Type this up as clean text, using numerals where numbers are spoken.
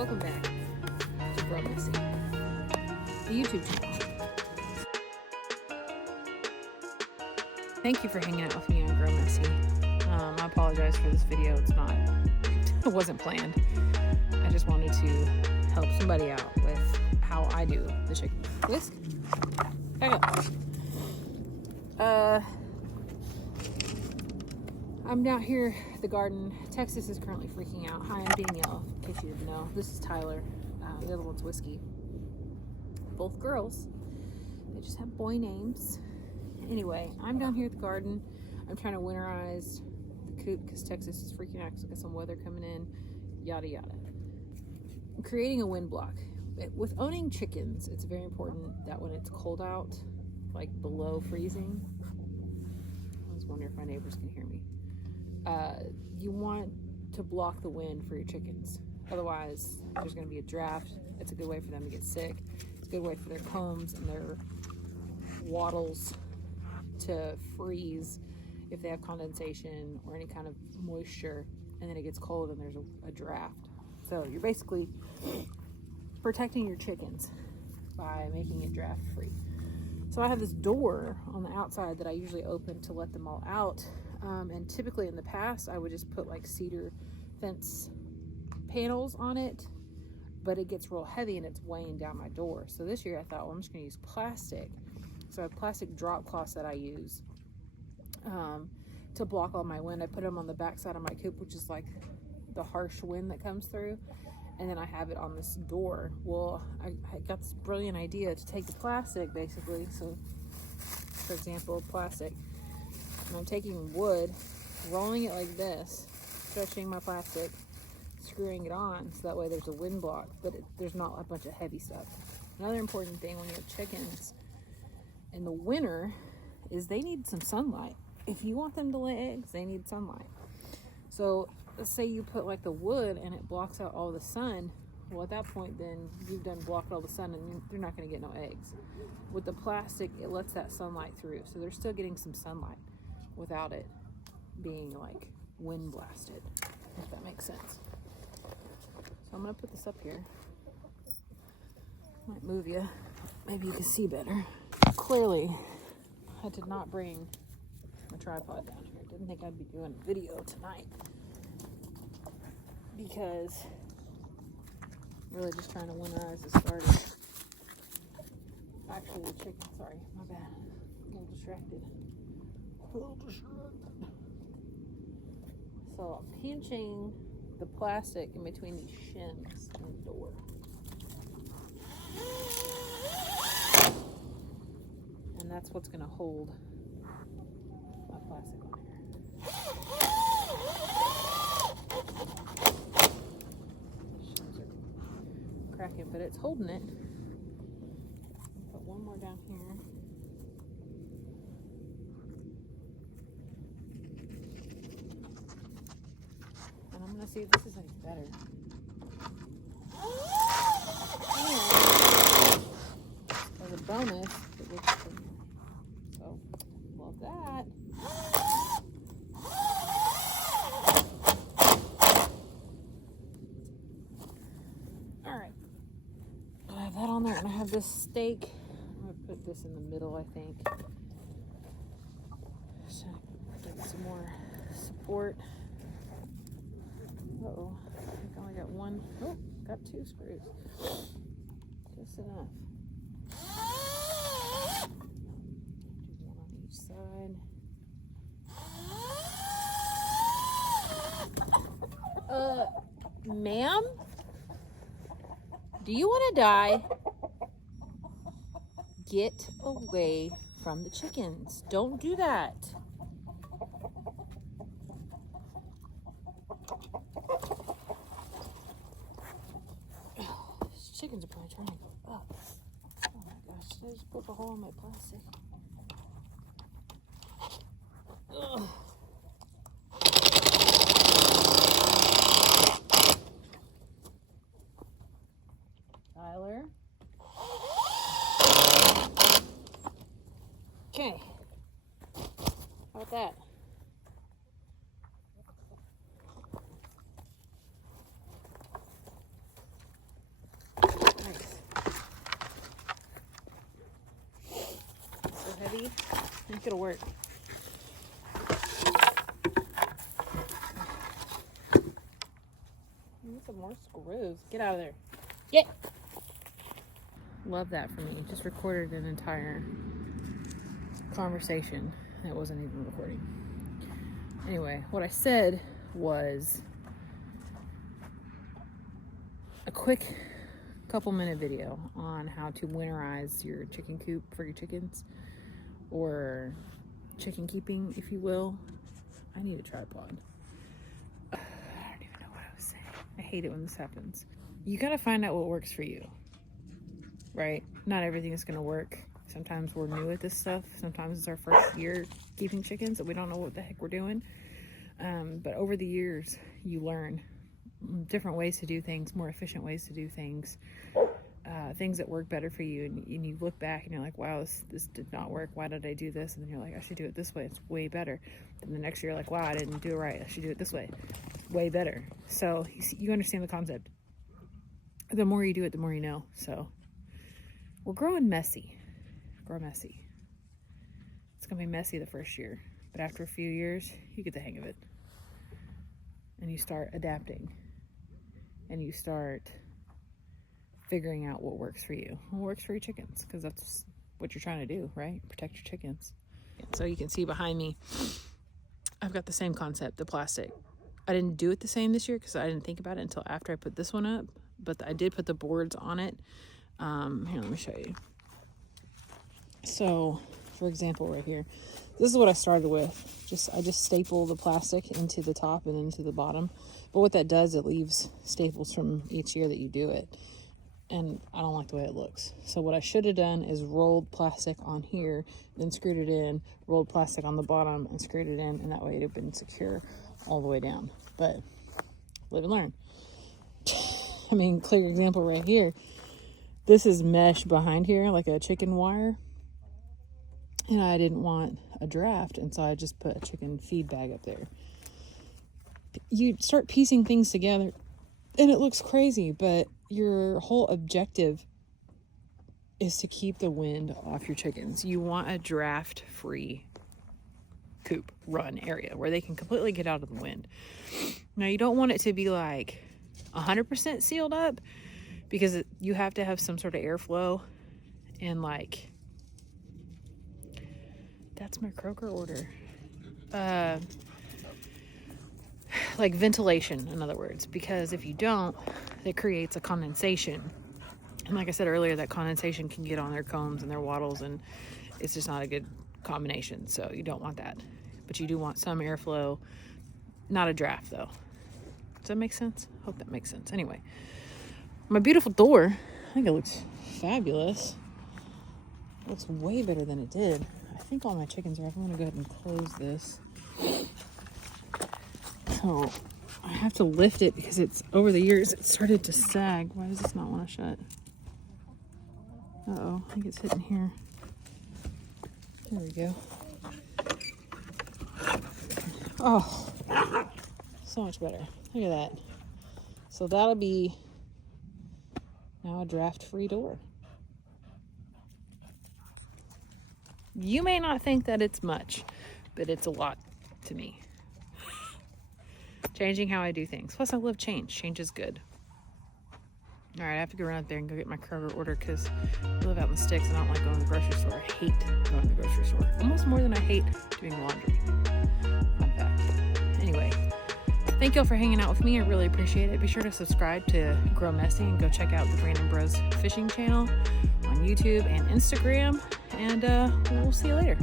welcome back to Grow Messy, the YouTube channel. Thank you for hanging out with me on Grow Messy. I apologize for this video. It wasn't planned. I just wanted to help somebody out with how I do the chicken. Whisk. Back up. I'm down here at the garden. Texas is currently freaking out. Hi, I'm Danielle, in case you didn't know. This is Tyler. The other one's Whiskey. Both girls. They just have boy names. Anyway, I'm down here at the garden. I'm trying to winterize the coop because Texas is freaking out because we've got some weather coming in. Yada yada. I'm creating a wind block. With owning chickens, it's very important that when it's cold out, like below freezing, I was wondering if my neighbors can hear me. You want to block the wind for your chickens. Otherwise, there's going to be a draft. It's a good way for them to get sick. It's a good way for their combs and their wattles to freeze if they have condensation or any kind of moisture, and then it gets cold and there's a draft. So you're basically protecting your chickens by making it draft free. So I have this door on the outside that I usually open to let them all out. And typically in the past, I would just put like cedar fence panels on it, but it gets real heavy and it's weighing down my door. So this year I thought, well, I'm just gonna use plastic. So I have plastic drop cloths that I use to block all my wind. I put them on the back side of my coop, which is like the harsh wind that comes through. And then I have it on this door. Well, I got this brilliant idea to take the plastic basically. So for example, plastic. And I'm taking wood, rolling it like this, stretching my plastic, screwing it on so that way there's a wind block, but there's not a bunch of heavy stuff. Another important thing when you have chickens in the winter is they need some sunlight. If you want them to lay eggs, they need sunlight. So let's say you put like the wood and it blocks out all the sun. Well, at that point, then you've done blocked all the sun and they're not going to get no eggs. With the plastic, it lets that sunlight through. So they're still getting some sunlight without it being like wind blasted, if that makes sense. So I'm going to put this up here. Might move you. Maybe you can see better. Clearly, I did not bring my tripod down here. Didn't think I'd be doing a video tonight because I'm really just trying to winterize this garden. Actually, the chicken, sorry, my bad. I'm a little distracted. So I'm pinching the plastic in between these shims in the door. And that's what's going to hold my plastic on here. The shims are cracking, but it's holding it. Put one more down here. And I'm going to see if this is any better. And as a bonus, it looks good. So, love that. Alright. I have that on there, and I have this stake. I'm going to put this in the middle, I think. So, get some more support. Uh-oh, I think I only got one. Oh, got two screws. Just enough. Do one on each side. Ma'am? Do you want to die? Get away from the chickens. Don't do that. Chickens are probably trying to go up. Oh my gosh, did I just poke a hole in my plastic? Ugh. Tyler? Okay. How about that? it'll work. Need some more screws. Get out of there. Get. Love that for me. Just recorded an entire conversation that wasn't even recording. Anyway, what I said was a quick couple-minute video on how to winterize your chicken coop for your chickens, or chicken keeping, if you will. I need a tripod. I don't even know what I was saying. I hate it when this happens. You gotta find out what works for you, right? Not everything is gonna work. Sometimes we're new at this stuff. Sometimes it's our first year keeping chickens and we don't know what the heck we're doing. But over the years, you learn different ways to do things, more efficient ways to do things, things that work better for you. And you look back and you're like, wow, this did not work. Why did I do this? And then you're like, I should do it this way. It's way better. And the next year you're like, wow, I didn't do it right. I should do it this way. It's way better. So you understand the concept. The more you do it, the more you know. So we're growing messy. Grow messy. It's going to be messy the first year. But after a few years, you get the hang of it. And you start adapting. And you start figuring out what works for you. What works for your chickens. Because that's what you're trying to do, right? Protect your chickens. So you can see behind me, I've got the same concept, the plastic. I didn't do it the same this year because I didn't think about it until after I put this one up. But I did put the boards on it. Here, let me show you. So, for example, right here, this is what I started with. I just staple the plastic into the top and into the bottom. But what that does, it leaves staples from each year that you do it. And I don't like the way it looks. So what I should have done is rolled plastic on here, then screwed it in, rolled plastic on the bottom and screwed it in, and that way it would have been secure all the way down. But live and learn. I mean, clear example right here. This is mesh behind here, like a chicken wire. And I didn't want a draft, and so I just put a chicken feed bag up there. You start piecing things together, and it looks crazy, but your whole objective is to keep the wind off your chickens. You want a draft-free coop run area where they can completely get out of the wind. Now, you don't want it to be like 100% sealed up, because you have to have some sort of airflow and like... That's my Kroger order. Like ventilation, in other words, because if you don't, it creates a condensation. And like I said earlier, that condensation can get on their combs and their wattles, and it's just not a good combination. So you don't want that. But you do want some airflow, not a draft though. Does that make sense? Hope that makes sense. Anyway, my beautiful door, I think it looks fabulous. It looks way better than it did. I think all my chickens are up. I'm going to go ahead and close this. So I have to lift it because it's over the years it started to sag. Why does this not want to shut? Uh-oh, I think it's hitting here. There we go. Oh, so much better. Look at that. So that'll be now a draft-free door. You may not think that it's much, but it's a lot to me. Changing how I do things. Plus, I love change. Change is good. All right, I have to go run out there and go get my Kroger order because I live out in the sticks and I don't like going to the grocery store. I hate going to the grocery store. Almost more than I hate doing laundry. Fun fact. Anyway, thank y'all for hanging out with me. I really appreciate it. Be sure to subscribe to Grow Messy and go check out the Brandon Bros Fishing channel on YouTube and Instagram. And we'll see you later.